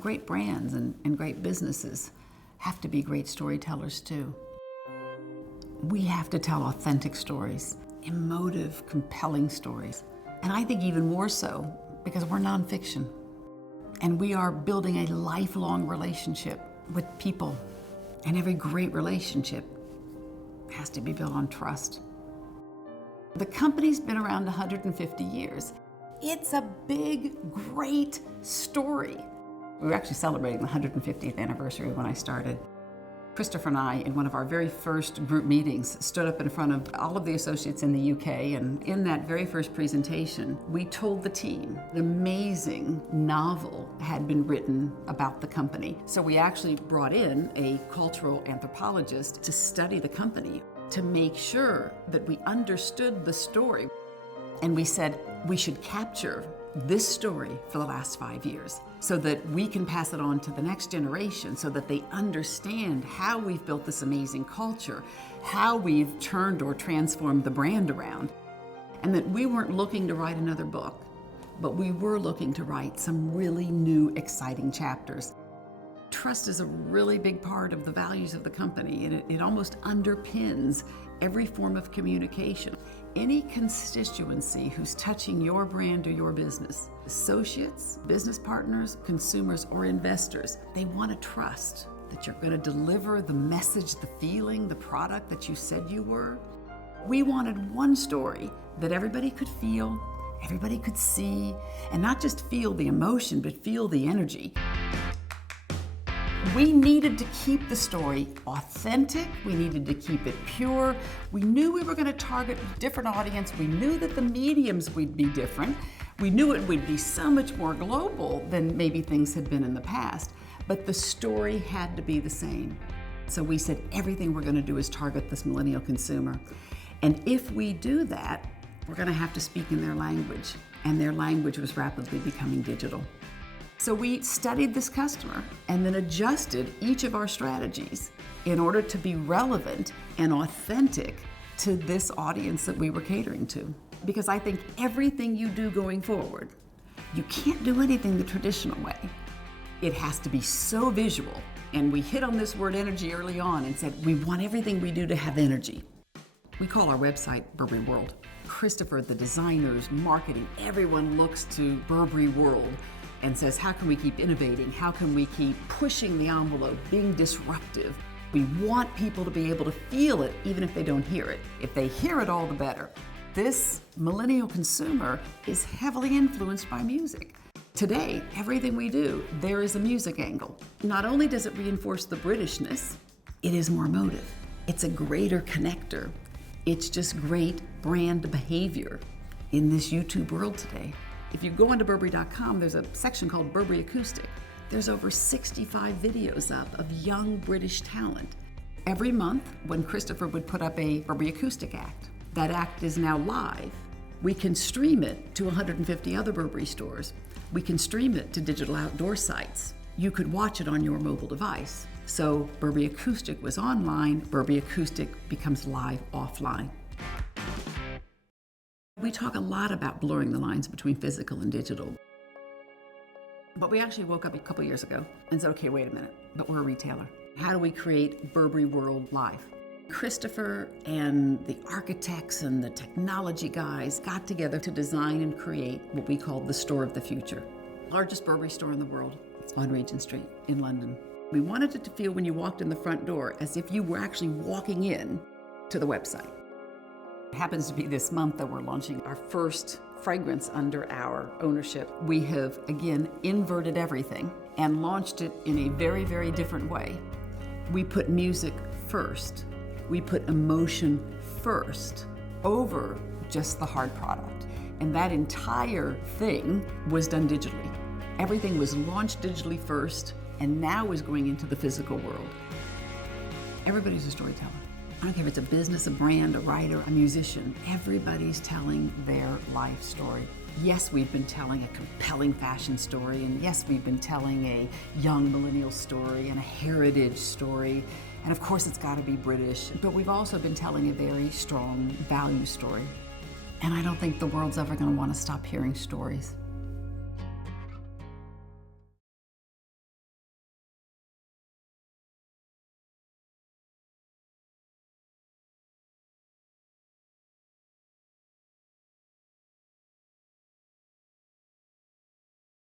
Great brands and great businesses have to be great storytellers too. We have to tell authentic stories, emotive, compelling stories. And I think even more so because we're nonfiction. And we are building a lifelong relationship with people. And every great relationship has to be built on trust. The company's been around 150 years. It's a big, great story. We were actually celebrating the 150th anniversary when I started. Christopher and I, in one of our very first group meetings, stood up in front of all of the associates in the UK, and in that very first presentation, we told the team an amazing novel had been written about the company. So we actually brought in a cultural anthropologist to study the company to make sure that we understood the story. And we said we should capture this story for the last 5 years so that we can pass it on to the next generation so that they understand how we've built this amazing culture, how we've turned or transformed the brand around, and that we weren't looking to write another book, but we were looking to write some really new, exciting chapters. Trust is a really big part of the values of the company, and it almost underpins every form of communication. Any constituency who's touching your brand or your business, associates, business partners, consumers, or investors, they want to trust that you're going to deliver the message, the feeling, the product that you said you were. We wanted one story that everybody could feel, everybody could see, and not just feel the emotion, but feel the energy. We needed to keep the story authentic. We needed to keep it pure. We knew we were going to target a different audience. We knew that the mediums would be different. We knew it would be so much more global than maybe things had been in the past. But the story had to be the same. So we said everything we're going to do is target this millennial consumer. And if we do that, we're going to have to speak in their language. And their language was rapidly becoming digital. So we studied this customer and then adjusted each of our strategies in order to be relevant and authentic to this audience that we were catering to. Because I think everything you do going forward, you can't do anything the traditional way. It has to be so visual. And we hit on this word energy early on and said, we want everything we do to have energy. We call our website Burberry World. Christopher, the designers, marketing, everyone looks to Burberry World and says, how can we keep innovating? How can we keep pushing the envelope, being disruptive? We want people to be able to feel it even if they don't hear it. If they hear it, all the better. This millennial consumer is heavily influenced by music. Today, everything we do, there is a music angle. Not only does it reinforce the Britishness, it is more emotive. It's a greater connector. It's just great brand behavior in this YouTube world today. If you go onto Burberry.com, there's a section called Burberry Acoustic. There's over 65 videos up of young British talent. Every month, when Christopher would put up a Burberry Acoustic act, that act is now live. We can stream it to 150 other Burberry stores. We can stream it to digital outdoor sites. You could watch it on your mobile device. So Burberry Acoustic was online, Burberry Acoustic becomes live offline. We talk a lot about blurring the lines between physical and digital. But we actually woke up a couple years ago and said, okay, wait a minute, but we're a retailer. How do we create Burberry World live? Christopher and the architects and the technology guys got together to design and create what we call the Store of the Future. Largest Burberry store in the world on Regent Street in London. We wanted it to feel when you walked in the front door as if you were actually walking in to the website. It happens to be this month that we're launching our first fragrance under our ownership. We have, again, inverted everything and launched it in a very, very different way. We put music first. We put emotion first over just the hard product. And that entire thing was done digitally. Everything was launched digitally first and now is going into the physical world. Everybody's a storyteller. I don't care if it's a business, a brand, a writer, a musician. Everybody's telling their life story. Yes, we've been telling a compelling fashion story, and yes, we've been telling a young millennial story and a heritage story, and of course it's got to be British, but we've also been telling a very strong value story. And I don't think the world's ever going to want to stop hearing stories.